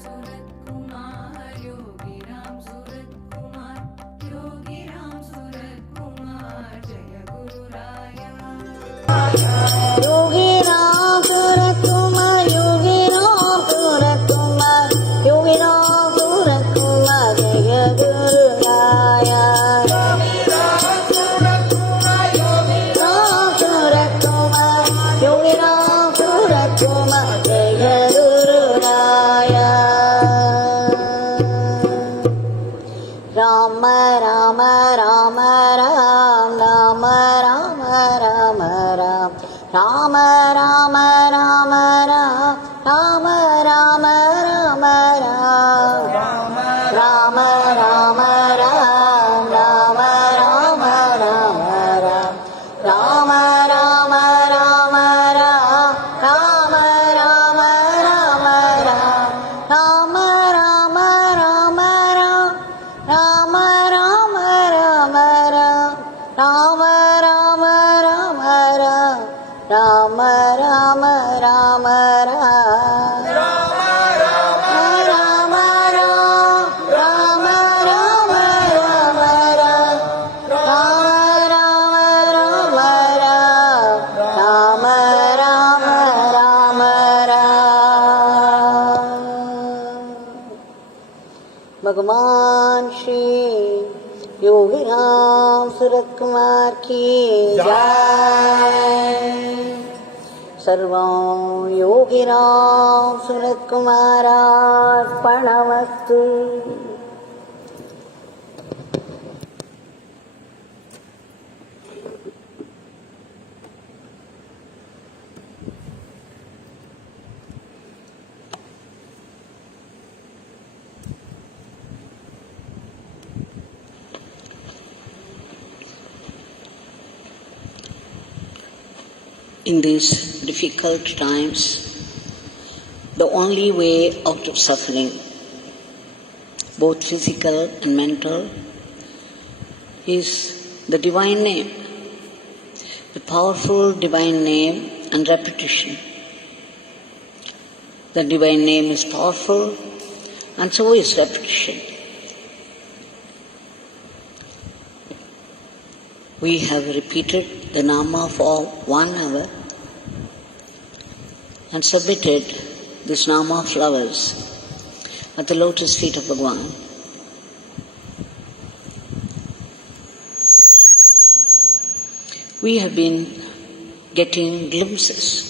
Ramsuratkumar, Yogi Ramsuratkumar, Yogi Ramsuratkumar, Jaya Guru Raya. Yogi Ramsuratkumar, Yogi Ramsuratkumar, Yogi Ramsuratkumar, Jaya Guru Raya. Yogi Ramsuratkumar, Yogi Ramsuratkumar, Yogi Ramsuratkumar, Jaya Guru Raya. Rama Rama Rama Ram, Rama Rama Rama Ram, Rama Rama Rama Ram, Rama Rama Rama Ram, Rama Rama Ram, Rama Rama Rama Ram, Rama Rama Rama Ram, Rama Rama Rama Ram, Rama Rama Rama Ram, Rama Rama Rama Ram, Rama Rama Rama Ram, Rama Rama Rama Ram, Rama Rama Ram, Rama Rama Rama Ram, Rama Rama Rama Ram, Rama Rama Rama Ram. Bhagwan Shri Yogi Ramsuratkumar ki jai. Sarvam Yogi Ramsuratkumar Arpanamastu. In these difficult times, the only way out of suffering, both physical and mental, is the divine name, the powerful divine name and repetition. The divine name is powerful and so is repetition. We have repeated the Nama for 1 hour and submitted this Nama of flowers at the lotus feet of Bhagwan. We have been getting glimpses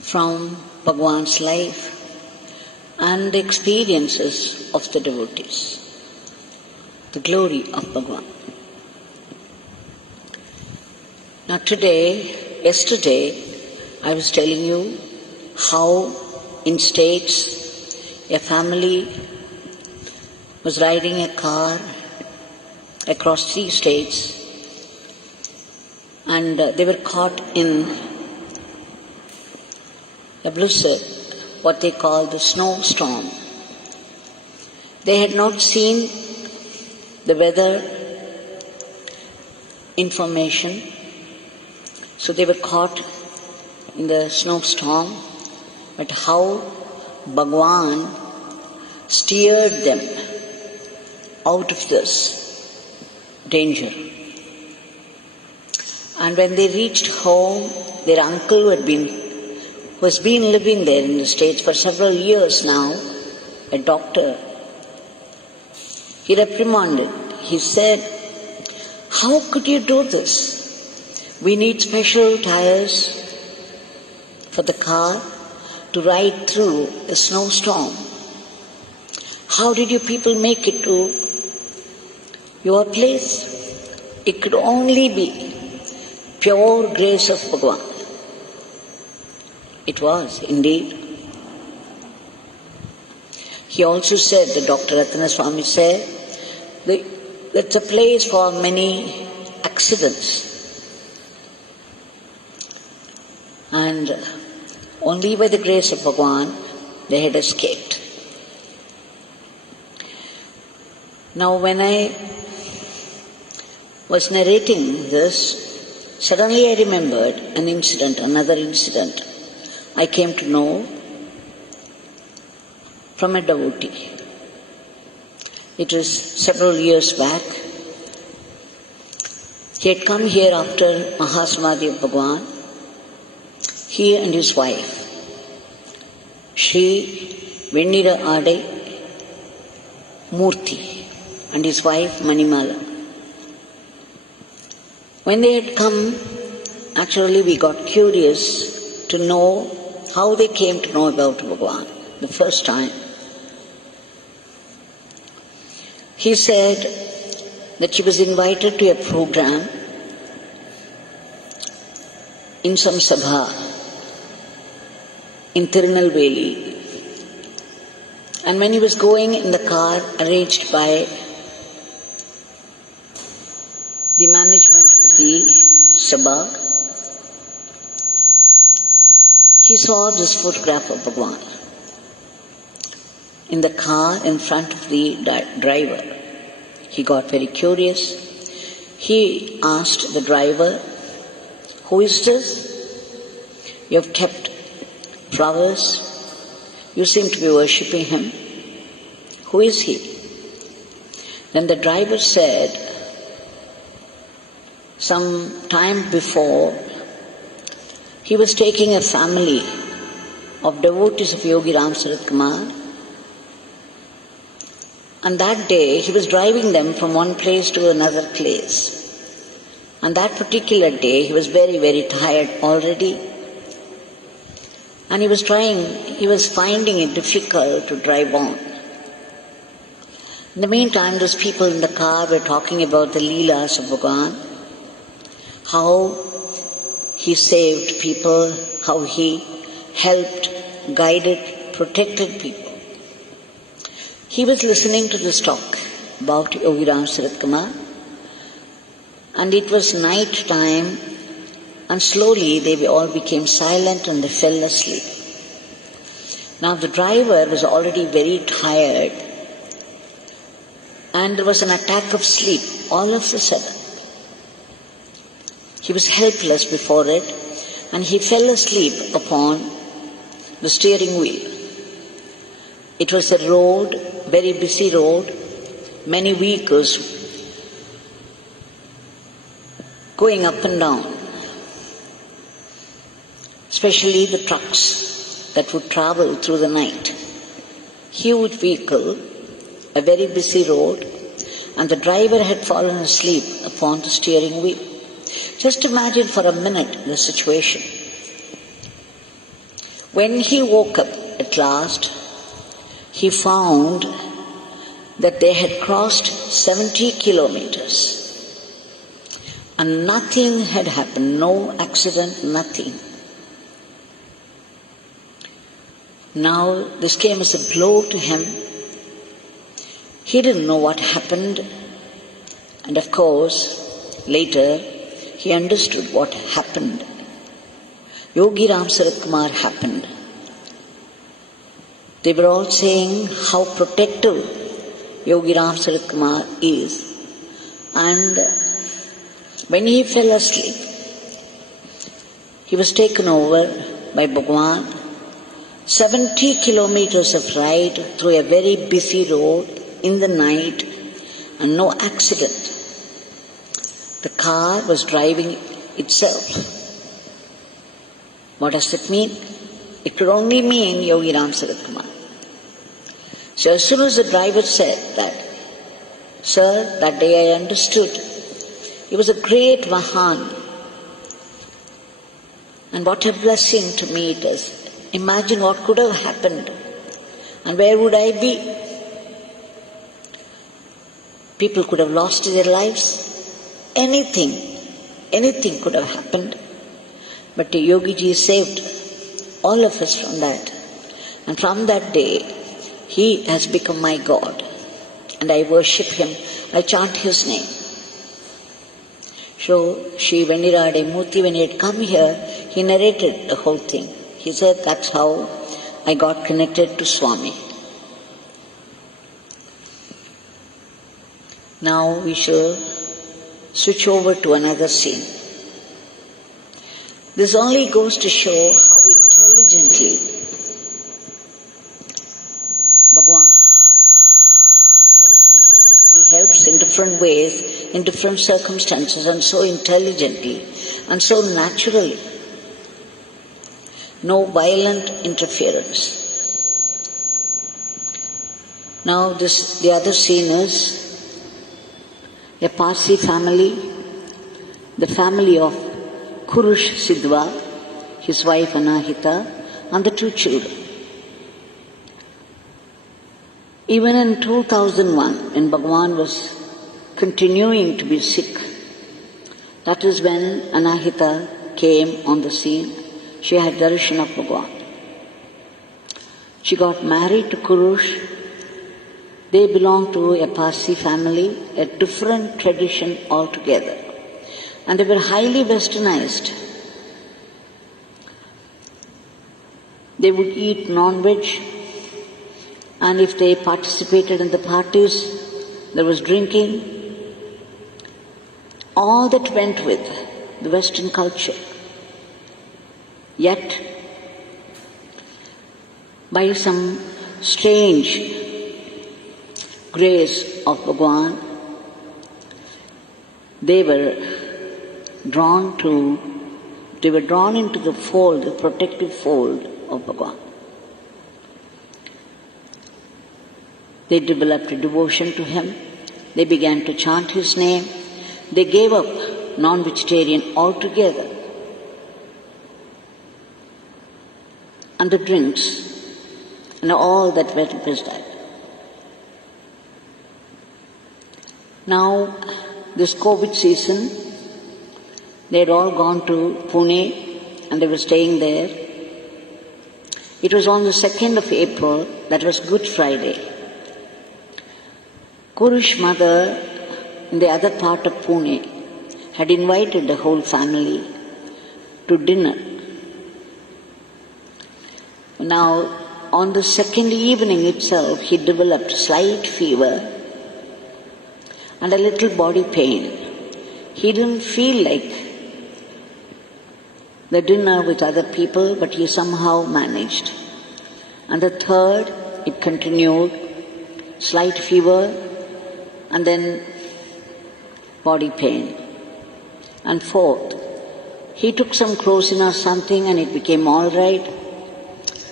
from Bhagwan's life and the experiences of the devotees, the glory of Bhagwan. Now yesterday, I was telling you how in States a family was riding a car across 3 states and they were caught in a blizzard, what they call the snowstorm. They had not seen the weather information, so they were caught in the snowstorm, but how Bhagwan steered them out of this danger. And when they reached home, their uncle who has been living there in the States for several years now, a doctor, he reprimanded. He said, "How could you do this? We need special tires for the car to ride through a snowstorm. How did you people make it to your place?" It could only be pure grace of Bhagwan. It was, indeed. He also said, the Dr. Rathnaswamy said, that's a place for many accidents. And only by the grace of Bhagwan they had escaped. Now when I was narrating this, suddenly I remembered another incident. I came to know from a devotee. It was several years back. He had come here after Mahasamadhi of Bhagwan. He and his wife, Shri Venniraadai Moorthy, and his wife Manimala. When they had come, actually we got curious to know how they came to know about Bhagwan the first time. He said that he was invited to a program in some sabha in Tirunelveli. And when he was going in the car arranged by the management of the sabha, he saw this photograph of Bhagwan in the car in front of the driver. He got very curious. He asked the driver, "Who is this? You have kept flowers. You seem to be worshipping him. Who is he?" Then the driver said, some time before, he was taking a family of devotees of Yogi Ramsuratkumar, and that day he was driving them from one place to another place. And that particular day he was very, very tired already. And he was finding it difficult to drive on. In the meantime, those people in the car were talking about the Leelas of Bhagwan, how he saved people, how he helped, guided, protected people. He was listening to this talk about Yogi Ramsuratkumar, and it was night time, and slowly they all became silent and they fell asleep. Now the driver was already very tired, and there was an attack of sleep all of a sudden. He was helpless before it, and he fell asleep upon the steering wheel. It was a road, very busy road, many vehicles going up and down, especially the trucks that would travel through the night. Huge vehicle, a very busy road, and the driver had fallen asleep upon the steering wheel. Just imagine for a minute the situation. When he woke up at last, he found that they had crossed 70 kilometers and nothing had happened, no accident, nothing. Now this came as a blow to him. He didn't know what happened, and of course later he understood what happened. Yogi Ramsuratkumar happened. They were all saying how protective Yogi Ramsuratkumar is. And when he fell asleep, he was taken over by Bhagwan. 70 kilometers of ride through a very busy road in the night and no accident. The car was driving itself. What does it mean? It could only mean Yogi Ramsuratkumar. So as soon as the driver said that, "Sir, that day I understood. He was a great Mahan. And what a blessing to me it is. Imagine what could have happened. And where would I be? People could have lost their lives. Anything could have happened. But Yogi Ji saved all of us from that. And from that day, he has become my God. And I worship him. I chant his name." So, Shri Venniraadai Moorthy, when he had come here, he narrated the whole thing. He said, "That's how I got connected to Swami." Now we shall switch over to another scene. This only goes to show how intelligently different ways, in different circumstances, and so intelligently and so naturally. No violent interference. Now the other scene is a Parsi family, the family of Kurush Siddhva, his wife Anahita, and the 2 children. Even in 2001, when Bhagwan was continuing to be sick, that is when Anahita came on the scene. She had darshan of Bhagwan. She got married to Kurush. They belonged to a Parsi family, a different tradition altogether. And they were highly westernized. They would eat non-veg, and if they participated in the parties, there was drinking. All that went with the Western culture. Yet, by some strange grace of Bhagwan, they were drawn into the fold, the protective fold of Bhagwan. They developed a devotion to him. They began to chant his name. They gave up non-vegetarian altogether. And the drinks and all that went with that. Now, this COVID season, they had all gone to Pune and they were staying there. It was on the 2nd of April, that was Good Friday. Kurush mother in the other part of Pune had invited the whole family to dinner. Now, on the second evening itself, he developed slight fever and a little body pain. He didn't feel like the dinner with other people, but he somehow managed. And the third, it continued, slight fever, and then body pain. And fourth, he took some crocin or something and it became all right.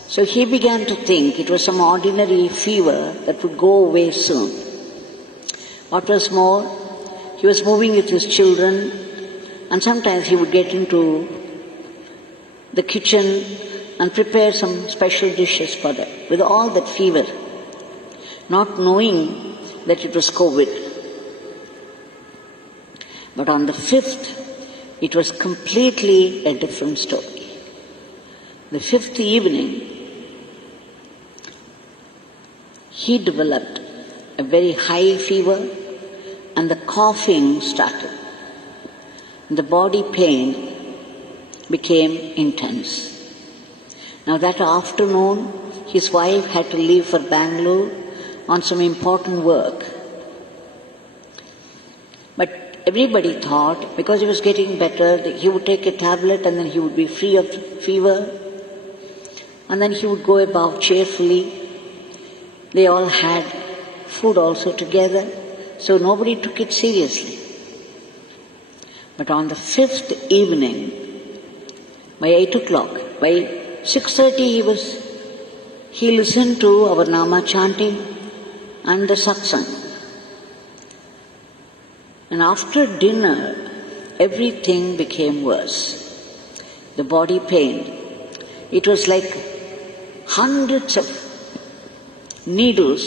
So he began to think it was some ordinary fever that would go away soon. What was more, he was moving with his children, and sometimes he would get into the kitchen and prepare some special dishes for them, with all that fever, not knowing that it was COVID. But on the 5th, it was completely a different story. The 5th evening, he developed a very high fever and the coughing started. The body pain became intense. Now that afternoon, his wife had to leave for Bangalore on some important work. But everybody thought, because he was getting better, that he would take a tablet and then he would be free of fever. And then he would go about cheerfully. They all had food also together, so nobody took it seriously. But on the 5th evening, by 8 o'clock, by 6:30 he listened to our Nama chanting and the satsang. And after dinner, everything became worse. The body pain, it was like hundreds of needles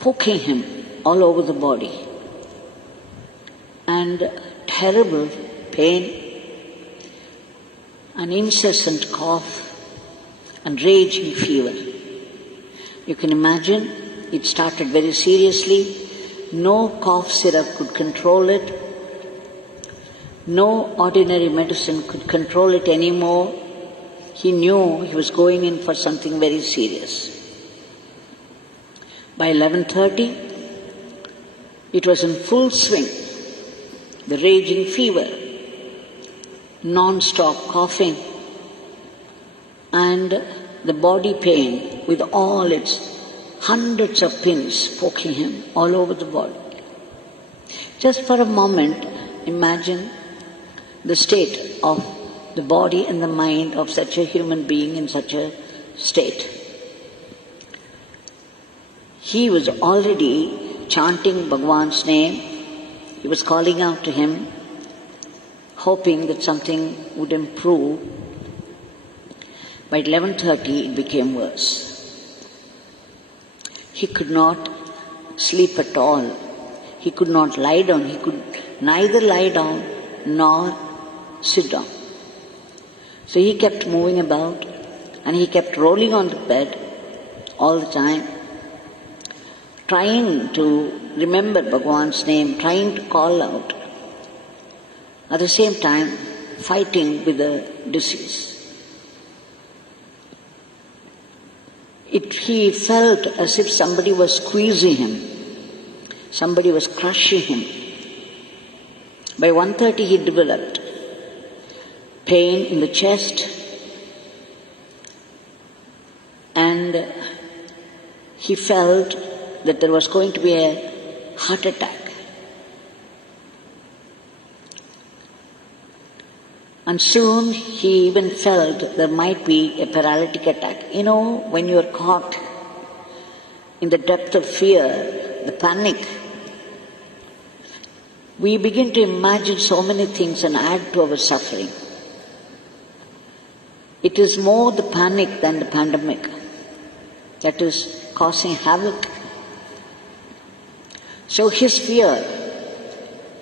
poking him all over the body. And terrible pain, an incessant cough, and raging fever. You can imagine, it started very seriously. No cough syrup could control it. No ordinary medicine could control it anymore. He knew he was going in for something very serious. By 11:30, it was in full swing. The raging fever, non-stop coughing, and the body pain with all its hundreds of pins poking him all over the body. Just for a moment, imagine the state of the body and the mind of such a human being in such a state. He was already chanting Bhagwan's name. He was calling out to him, hoping that something would improve. By 11:30, it became worse. He could not sleep at all. He could not lie down. He could neither lie down nor sit down. So he kept moving about and he kept rolling on the bed all the time, trying to remember Bhagwan's name, trying to call out. At the same time, fighting with the disease. He felt as if somebody was squeezing him. Somebody was crushing him. By 1:30 he developed pain in the chest and he felt that there was going to be a heart attack. And soon he even felt there might be a paralytic attack. You know, when you are caught in the depth of fear, the panic, we begin to imagine so many things and add to our suffering. It is more the panic than the pandemic that is causing havoc. So his fear,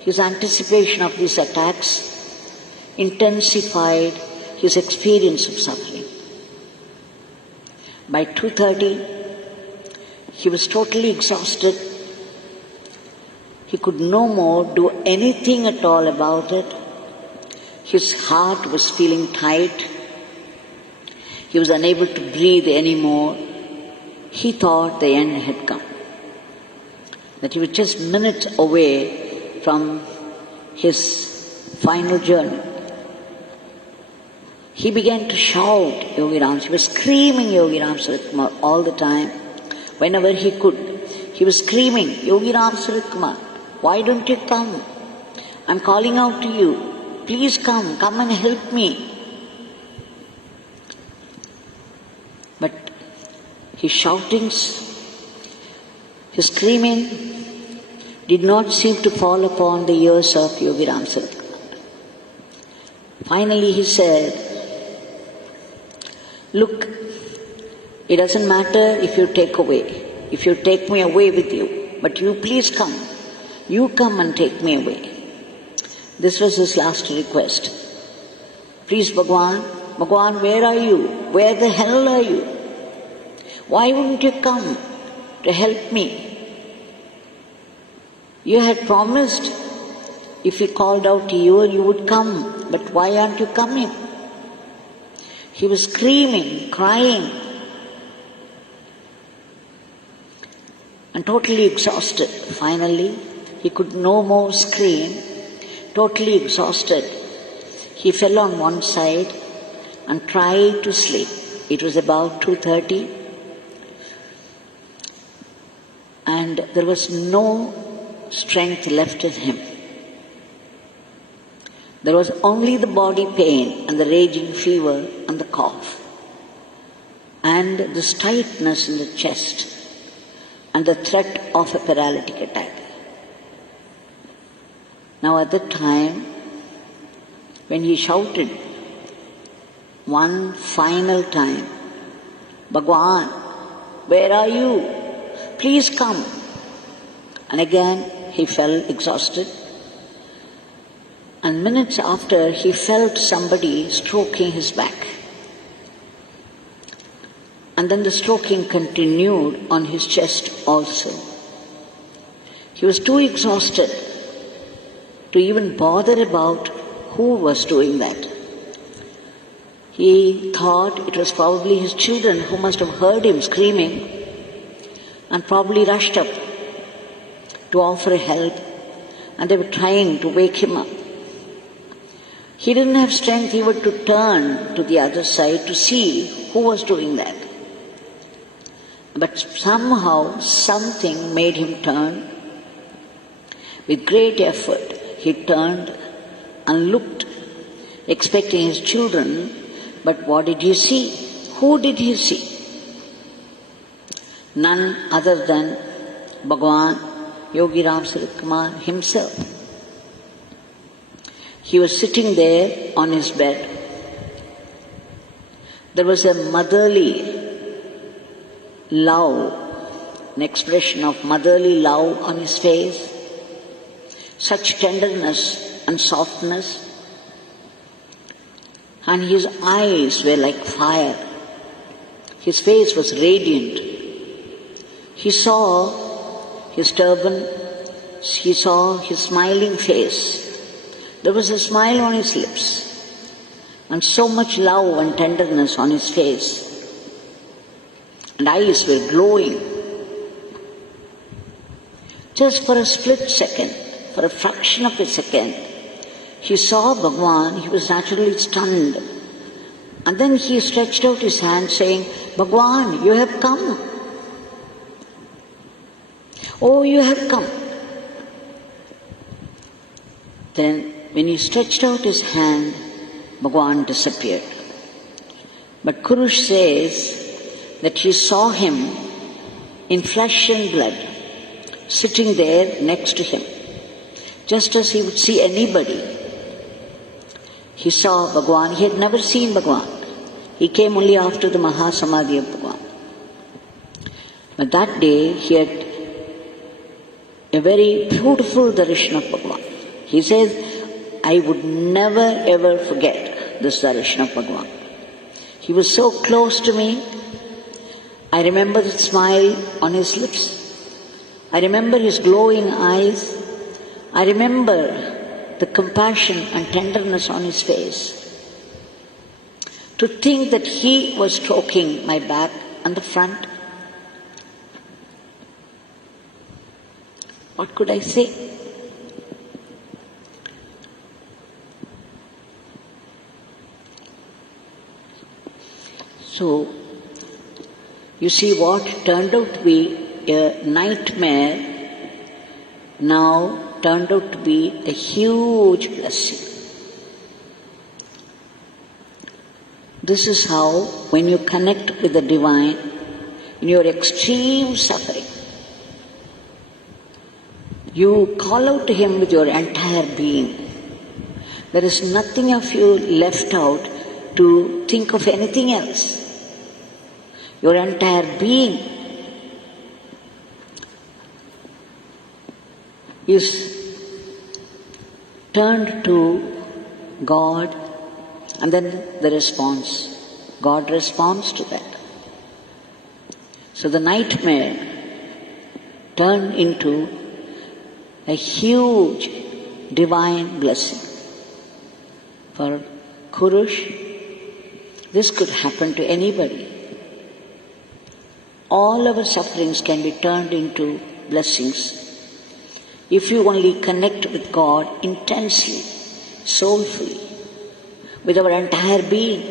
his anticipation of these attacks intensified his experience of suffering. By 2:30, he was totally exhausted. He could no more do anything at all about it. His heart was feeling tight. He was unable to breathe anymore. He thought the end had come, that he was just minutes away from his final journey. He began to shout Yogi Rams. He was screaming Yogi Ramsuratkumar all the time. Whenever he could, he was screaming, Yogi Ramsuratkumar, why don't you come? I'm calling out to you. Please come and help me. But his shoutings, his screaming did not seem to fall upon the ears of Yogi Ramsuratkumar. Finally he said, look, it doesn't matter if you take me away with you, but you please come. You come and take me away. This was his last request. Please, Bhagwan, where are you? Where the hell are you? Why wouldn't you come to help me? You had promised if he called out to you, you would come, but why aren't you coming? He was screaming, crying, and totally exhausted. Finally, he could no more scream. Totally exhausted, he fell on one side and tried to sleep. It was about 2:30, and there was no strength left in him. There was only the body pain and the raging fever and the cough and this tightness in the chest and the threat of a paralytic attack. Now at that time, when he shouted one final time, Bhagwan, where are you? Please come. And again he fell exhausted. And minutes after, he felt somebody stroking his back. And then the stroking continued on his chest also. He was too exhausted to even bother about who was doing that. He thought it was probably his children who must have heard him screaming and probably rushed up to offer help, and they were trying to wake him up. He didn't have strength even to turn to the other side to see who was doing that. But somehow something made him turn, With great effort, he turned and looked, expecting his children, but what did he see? Who did he see? None other than Bhagwan, Yogi Ramsuratkumar himself. He was sitting there on his bed. There was a motherly love, an expression of motherly love on his face, such tenderness and softness, and his eyes were like fire. His face was radiant. He saw his turban, he saw his smiling face. There was a smile on his lips, and so much love and tenderness on his face. And eyes were glowing. Just for a split second, for a fraction of a second, he saw Bhagwan. He was naturally stunned. And then he stretched out his hand saying, "Bhagwan, you have come. Oh, you have come." Then when he stretched out his hand, Bhagwan disappeared. But Kurush says that he saw him in flesh and blood, sitting there next to him, just as he would see anybody. He saw Bhagwan. He had never seen Bhagwan. He came only after the Mahasamadhi of Bhagwan. But that day he had a very beautiful darshan of Bhagwan. He says, "I would never ever forget this darshan of Bhagwan. He was so close to me. I remember the smile on his lips. I remember his glowing eyes. I remember the compassion and tenderness on his face. To think that he was stroking my back and the front. What could I say? So, you see what turned out to be a nightmare now turned out to be a huge blessing. This is how, when you connect with the divine, in your extreme suffering, you call out to him with your entire being. There is nothing of you left out to think of anything else. Your entire being is turned to God, and then the response. God responds to that. So the nightmare turned into a huge divine blessing. For Kurush, this could happen to anybody. All our sufferings can be turned into blessings if you only connect with God intensely, soulfully, with our entire being.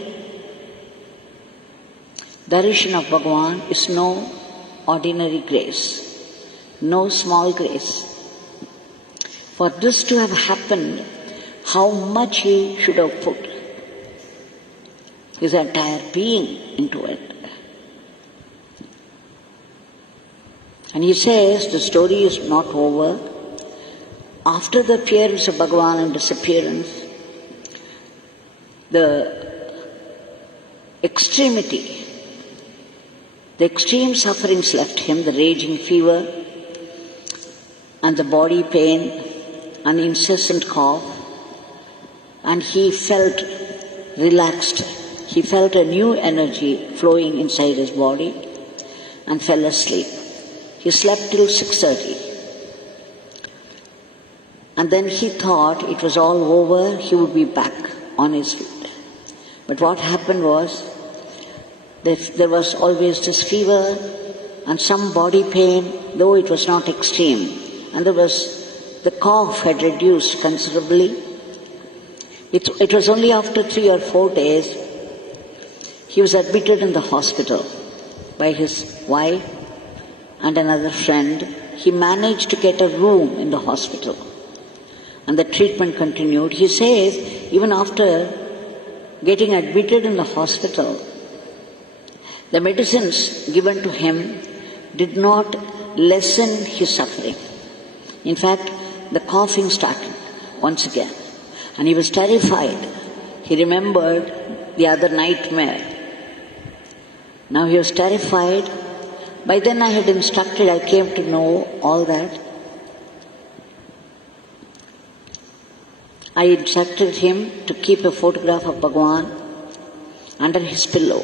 Darshan of Bhagwan is no ordinary grace, no small grace. For this to have happened, how much he should have put his entire being into it. And he says the story is not over. After the appearance of Bhagwan and disappearance, the extremity, the extreme sufferings left him, the raging fever and the body pain, an incessant cough, and he felt relaxed. He felt a new energy flowing inside his body and fell asleep. He slept till 6:30. And then he thought it was all over, he would be back on his feet. But what happened was, there was always this fever and some body pain, though it was not extreme. And the cough had reduced considerably. It was only after 3 or 4 days he was admitted in the hospital by his wife and another friend. he managed to get a room in the hospital. And the treatment continued. He says, even after getting admitted in the hospital, the medicines given to him did not lessen his suffering. In fact, the coughing started once again. And he was terrified. He remembered the other nightmare. Now he was terrified. By then I had instructed, I came to know all that. I instructed him to keep a photograph of Bhagwan under his pillow.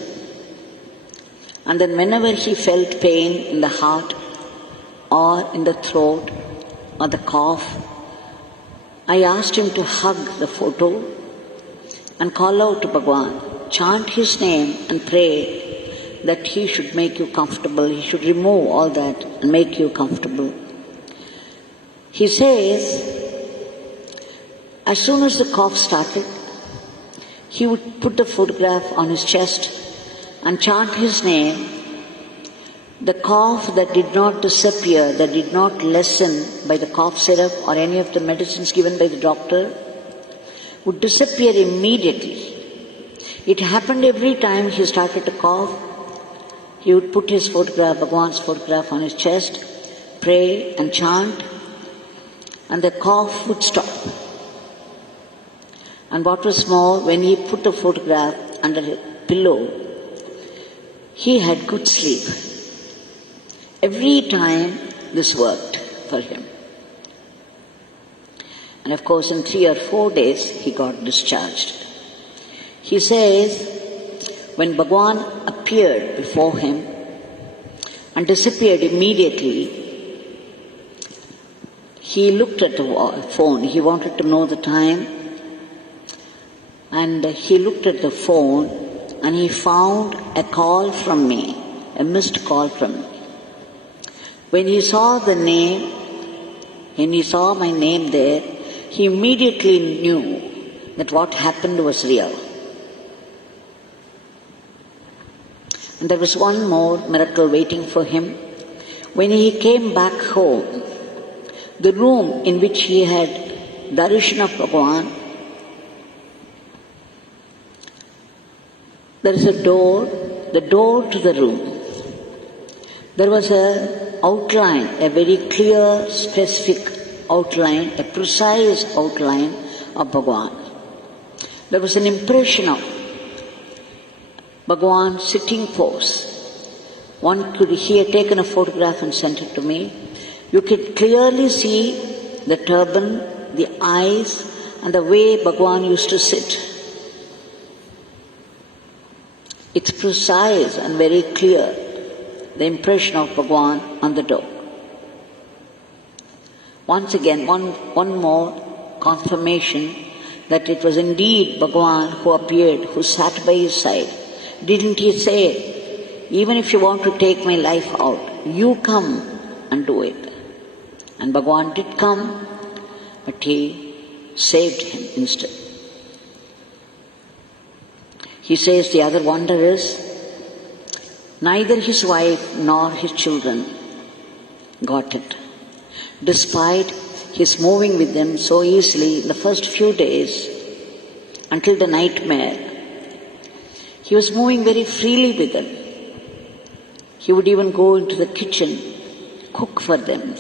And then whenever he felt pain in the heart or in the throat or the cough, I asked him to hug the photo and call out to Bhagwan, chant his name and pray that he should make you comfortable, he should remove all that and make you comfortable. He says, as soon as the cough started, he would put the photograph on his chest and chant his name. The cough that did not disappear, that did not lessen by the cough syrup or any of the medicines given by the doctor, would disappear immediately. It happened every time he started to cough. He would put his photograph, Bhagwan's photograph, on his chest, pray and chant, and the cough would stop. And what was more, when he put the photograph under his pillow, he had good sleep. Every time this worked for him. And of course, in 3 or 4 days, he got discharged. He says, when Bhagwan appeared before him and disappeared immediately, he looked at the phone. He wanted to know the time. And he looked at the phone and he found a call from me, a missed call from me. When he saw the name, when he saw my name there, he immediately knew that what happened was real. And there was one more miracle waiting for him. When he came back home, the room in which he had darshan of Bhagwan, there is a door, the door to the room. There was an outline, a very clear, specific outline, a precise outline of Bhagwan. There was an impression of Bhagwan sitting pose. He had taken a photograph and sent it to me. You could clearly see the turban, the eyes, and the way Bhagwan used to sit. It's precise and very clear, the impression of Bhagwan on the door. Once again, one more confirmation that it was indeed Bhagwan who appeared, who sat by his side. Didn't he say, even if you want to take my life out, you come and do it. And Bhagwan did come, but he saved him instead. He says the other wonder is, neither his wife nor his children got it. Despite his moving with them so easily in the first few days, until the nightmare, he was moving very freely with them. He would even go into the kitchen, cook for them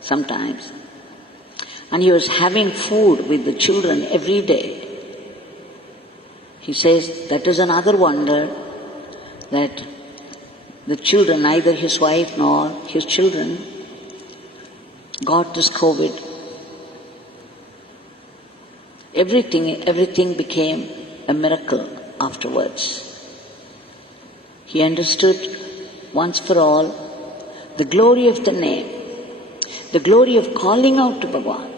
sometimes. And he was having food with the children every day. He says that is another wonder, that the children, neither his wife nor his children, got this COVID. Everything became a miracle afterwards. He understood once for all the glory of the name, the glory of calling out to Bhagwan.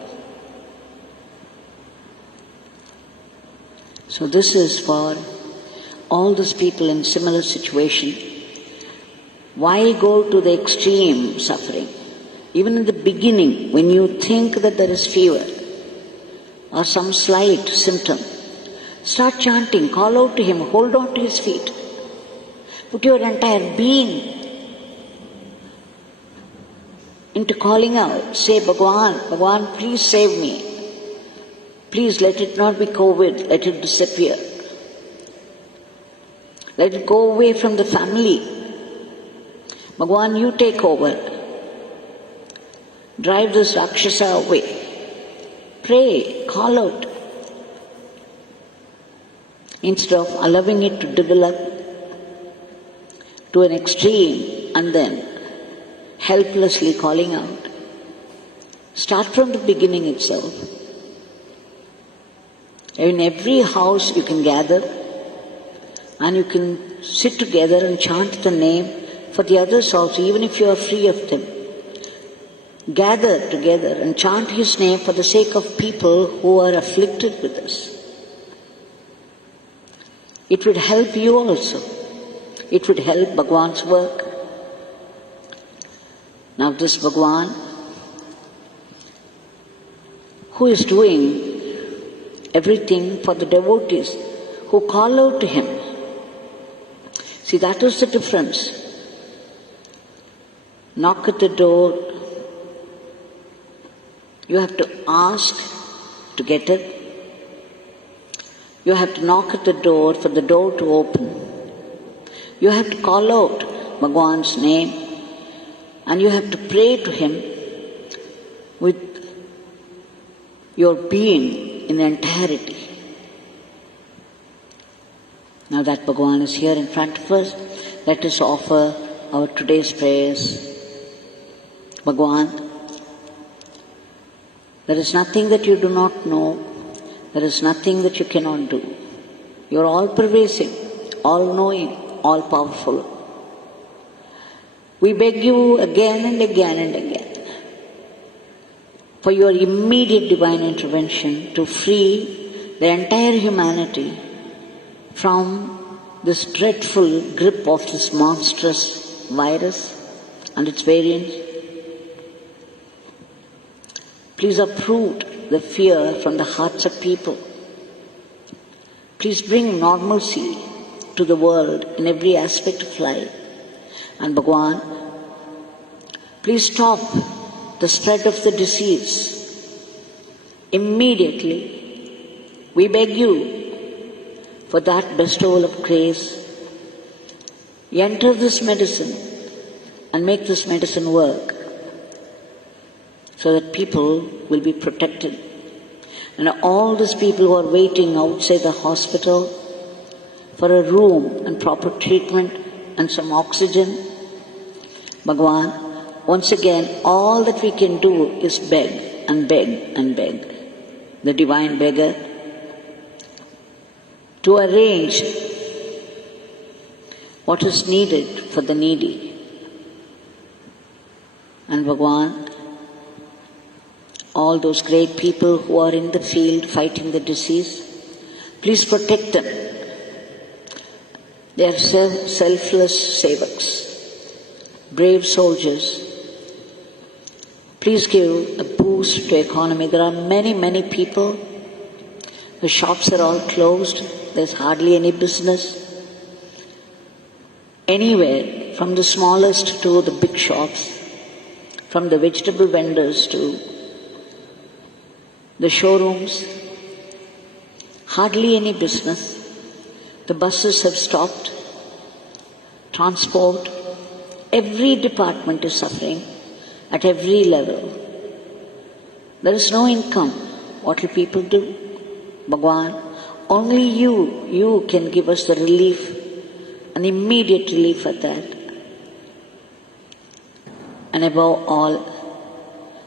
So this is for all those people in similar situation. Why go to the extreme suffering? Even in the beginning, when you think that there is fever or some slight symptom, start chanting, call out to him, hold on to his feet. Put your entire being into calling out. Say, Bhagwan, Bhagwan, please save me. Please let it not be COVID, let it disappear. Let it go away from the family. Bhagwan, you take over. Drive this Rakshasa away. Pray, call out. Instead of allowing it to develop to an extreme and then helplessly calling out. Start from the beginning itself. In every house you can gather and you can sit together and chant the name for the others also, even if you are free of them. Gather together and chant His name for the sake of people who are afflicted with us. It would help you also. It would help Bhagwan's work. Now this Bhagwan, who is doing everything for the devotees who call out to Him. See, that is the difference. Knock at the door. You have to ask to get it. You have to knock at the door for the door to open. You have to call out Bhagwan's name and you have to pray to Him with your being in entirety. Now that Bhagwan is here in front of us, let us offer our today's prayers. Bhagwan, there is nothing that you do not know. There is nothing that you cannot do. You are all-pervasive, all-knowing, all-powerful. We beg you again and again and again for your immediate divine intervention to free the entire humanity from this dreadful grip of this monstrous virus and its variants. Please uproot the fear from the hearts of people. Please bring normalcy to the world in every aspect of life. And Bhagwan, please stop the spread of the disease. Immediately, we beg you for that bestowal of grace. Enter this medicine and make this medicine work so that people will be protected. And all these people who are waiting outside the hospital for a room and proper treatment and some oxygen, Bhagwan, once again, all that we can do is beg and beg and beg the divine beggar to arrange what is needed for the needy. And Bhagwan, all those great people who are in the field fighting the disease, please protect them. They are selfless sevaks, brave soldiers. Please give a boost to economy. There are many, many people. The shops are all closed. There's hardly any business. Anywhere, from the smallest to the big shops, from the vegetable vendors to the showrooms, hardly any business. The buses have stopped. Transport, every department is suffering at every level. There is no income. What will people do? Bhagwan, only you can give us the relief, an immediate relief for that. And above all,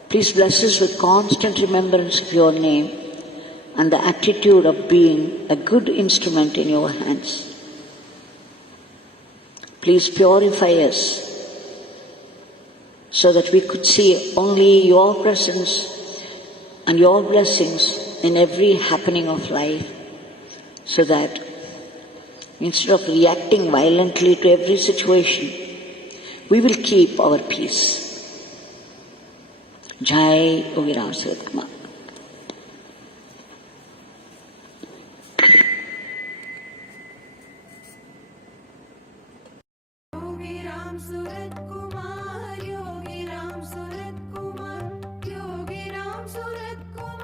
please bless us with constant remembrance of your name and the attitude of being a good instrument in your hands. Please purify us so that we could see only your presence and your blessings in every happening of life, so that instead of reacting violently to every situation, we will keep our peace. Jai Yogi Ramsuratkumar. Yogi Ramsuratkumar, Yogi Ramsuratkumar. Ramsuratkumar